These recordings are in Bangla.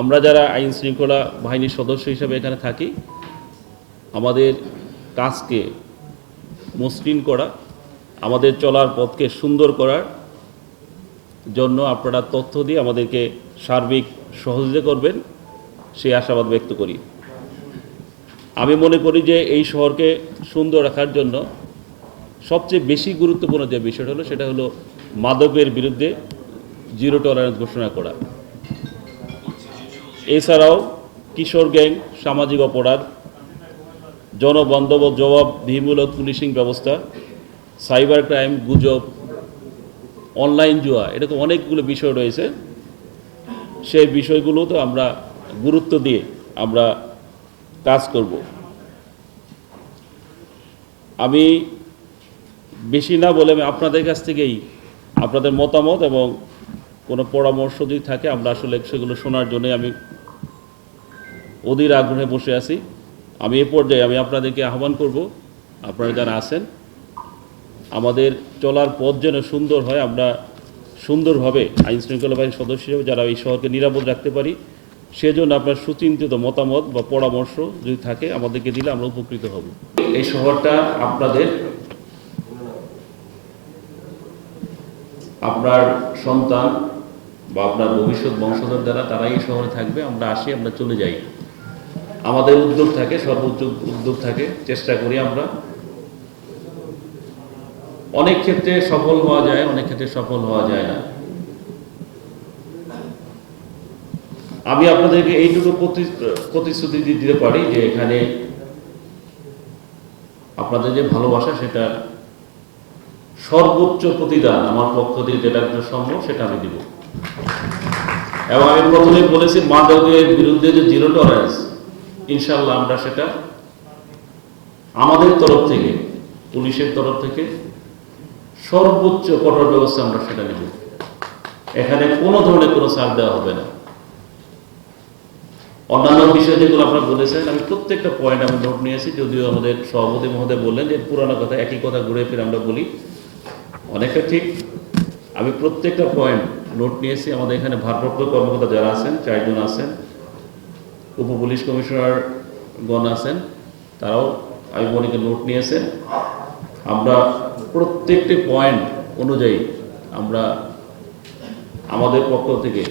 আমরা যারা আইন শৃঙ্খলা বাহিনীর সদস্য হিসেবে এখানে থাকি, আমাদের কাজকে মসৃণ করা, আমাদের চলার পথকে সুন্দর করার জন্য আপনারা তথ্য দিয়ে আমাদেরকে সার্বিক সহযোগিতা করবেন, সেই আশাবাদ ব্যক্ত করি। আমি মনে করি যে এই শহরকে সুন্দর রাখার জন্য সবচেয়ে বেশি গুরুত্বপূর্ণ যে বিষয়টা হলো সেটা হলো মাদকের বিরুদ্ধে জিরো টলারেন্স ঘোষণা করা। এছাড়াও কিশোর গ্যাং, সামাজিক অপরাধ, জনবান্ধব জবাবদিহিমূলক পুলিশিং ব্যবস্থা, সাইবার ক্রাইম, গুজব, অনলাইন জুয়া, এরকম অনেকগুলো বিষয় রয়েছে। সেই বিষয়গুলো তো আমরা গুরুত্ব দিয়ে আমরা কাজ করব। আমি বেশি না বলে আমি আপনাদের কাছ থেকেই আপনাদের মতামত এবং কোনো পরামর্শ যদি থাকে আমরা আসলে সেগুলো শোনার জন্য আমি অধীর আগ্রহে বসে আছি। আমি এ পর্যায়ে আমি আপনাদেরকে আহ্বান করব, আপনারা যারা আছেন, আমাদের চলার পথ যেন সুন্দর হয়, আমরা সুন্দরভাবে আইন শৃঙ্খলা বাহিনীর সদস্য হিসেবে যারা এই শহরকে নিরাপদ রাখতে পারি, সেজন্য আপনার সুচিন্তিত মতামত বা পরামর্শ যদি থাকে আমাদেরকে দিলে আমরা উপকৃত হব। এই শহরটা আপনাদের, আপনার সন্তান বা আপনার ভবিষ্যৎ বংশধর যারা তারা এই শহরে থাকবে। আমরা আসি, আমরা চলে যাই, আমাদের উদ্যোগ থাকে, সর্বোচ্চ উদ্যোগ থাকে, চেষ্টা করি আমরা। অনেক ক্ষেত্রে সফল হওয়া যায়, অনেক ক্ষেত্রে সফল হওয়া যায় না। আমি আপনাদেরকে এইটুকু প্রতিশ্রুতি দিতে পারি যে এখানে আপনাদের যে ভালোবাসা সেটা সর্বোচ্চ প্রতিদান আমার পক্ষ থেকে যেটা সম্ভব সেটা আমি দিব। এবং আমি প্রথমে বলেছি মাদকের বিরুদ্ধে যে জিরো টলারেন্স, ইনশাল্লাহ আমরা সেটা আমাদের তরফ থেকে, পুলিশের তরফ থেকে সর্বোচ্চ কঠোর ব্যবস্থা আমরা সেটা নেব। এখানে কোনো ধরনের কোনো ছাড় দেওয়া হবে না। অন্যান্য বিষয় যেগুলো আপনারা বলেছেন আমি প্রত্যেকটা পয়েন্ট আমি নোট নিয়েছি, যদিও আমাদের সভাপতি মহোদয় বললেন যে পুরানো কথা একই কথা ঘুরে ফিরে আমরা বলি, অনেকটা ঠিক। আমি প্রত্যেকটা পয়েন্ট নোট নিয়েছি। আমাদের এখানে ভারপ্রাপ্ত কর্মকর্তা যারা আছেন, 4 জন আছেন, উপ পুলিশ কমিশনার গণ আছেন, তারাও আমি মনে করি নোট নিয়েছেন। আমরা প্রত্যেকটি পয়েন্ট অনুযায়ী আমরা আমাদের পক্ষ থেকে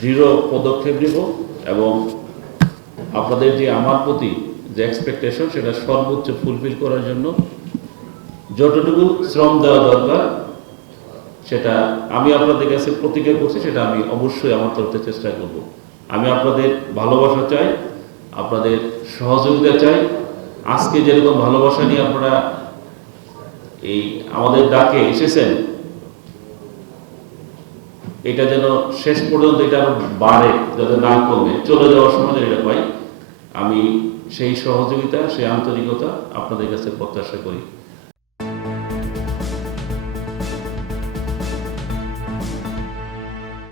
দৃঢ় পদক্ষেপ নেব এবং আপনাদের যে আমার প্রতি যে এক্সপেকটেশন সেটা সর্বোচ্চ ফুলফিল করার জন্য যতটুকু শ্রম দেওয়া দরকার সেটা আমি আপনাদের কাছে প্রতিজ্ঞা করছি, সেটা আমি অবশ্যই আমার তরফ থেকে চেষ্টা করব। আমি আপনাদের ভালোবাসা চাই, আপনাদের সহযোগিতা চাই। আজকে যেরকম ভালোবাসা নিয়ে আপনারা এই আমাদের ডাকে এসেছেন, এটা যেন শেষ পর্যন্ত এটা আরো বাড়ে, যাতে না কমে, চলে যাওয়ার সময় এটা পাই। আমি সেই সহযোগিতা, সেই আন্তরিকতা আপনাদের কাছে প্রত্যাশা করি।